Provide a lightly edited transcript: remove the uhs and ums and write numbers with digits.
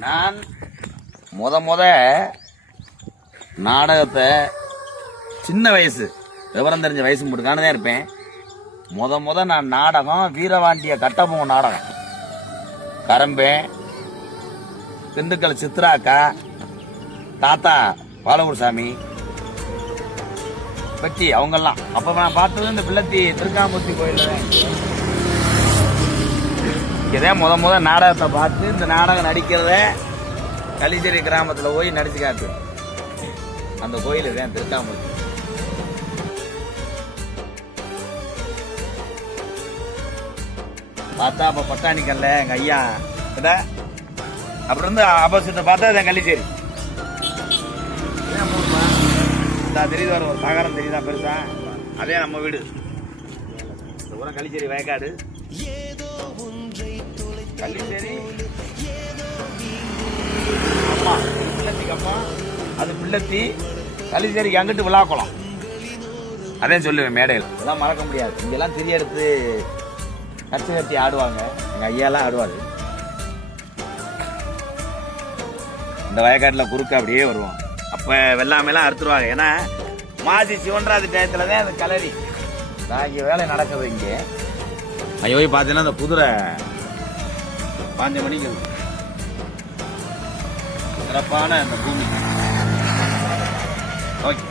நான் முத நாடகத்தை சின்ன வயசு விவரம் தெரிஞ்ச வயசு முடுக்கானதான் இருப்பேன். முத நான் நாடகம் வீரவாண்டிய கட்டபொம்மன் நாடகம், கரம்பேன், திண்டுக்கல் சித்ராக்கா, தாத்தா பாலகுரு சாமி, பச்சி அவங்கெல்லாம். அப்ப நான் பார்த்தது இந்த பிள்ளத்தி திருக்காமூர்த்தி கோயில்ல இதே முத நாடகத்தை பார்த்து இந்த நாடகம் நடிக்கிறத கலிச்சேரி கிராமத்தில் போய் நடிச்சு காட்டு. அந்த கோயில் தான் திருக்காமூர்த்தி. பார்த்தா அப்ப பட்டாணிக்கல்ல எங்க ஐயா அப்புறம் இருந்து ஆப்போசிட்ட பார்த்தா என் கள்ளிச்சேரி தெரியுது. வர ஒரு சாகரம் தெரியுதா பெருசா, அதே நம்ம வீடு. இந்த ஊரம் கள்ளிச்சேரி வயக்காடு, கள்ளிச்சேரி அம்மா பிள்ளத்திக்கு அம்மா, அது பிள்ளத்தி கள்ளிச்சேரிக்கு அங்கிட்டு விழாக்குளம். அதே சொல்லுவேன் மேடையில். இதெல்லாம் மறக்க முடியாது. இங்கெல்லாம் திரி எடுத்து கட்சி ஆடுவாங்க. எங்க ஐயாலாம் ஆடுவாரு. இந்த வயக்காட்டில் குறுக்க அப்படியே வருவோம். அப்ப வெள்ளாமையெல்லாம் அறுத்துருவாங்க. ஏன்னா மாசி சிவன்றாது டயத்துல தான் அந்த கலரி இங்க வேலை நடக்குது. இங்க அங்கே போய் பார்த்தீங்கன்னா அந்த குதிரை 5 மணிக்கு சிறப்பான அந்த பூமி. ஓகே.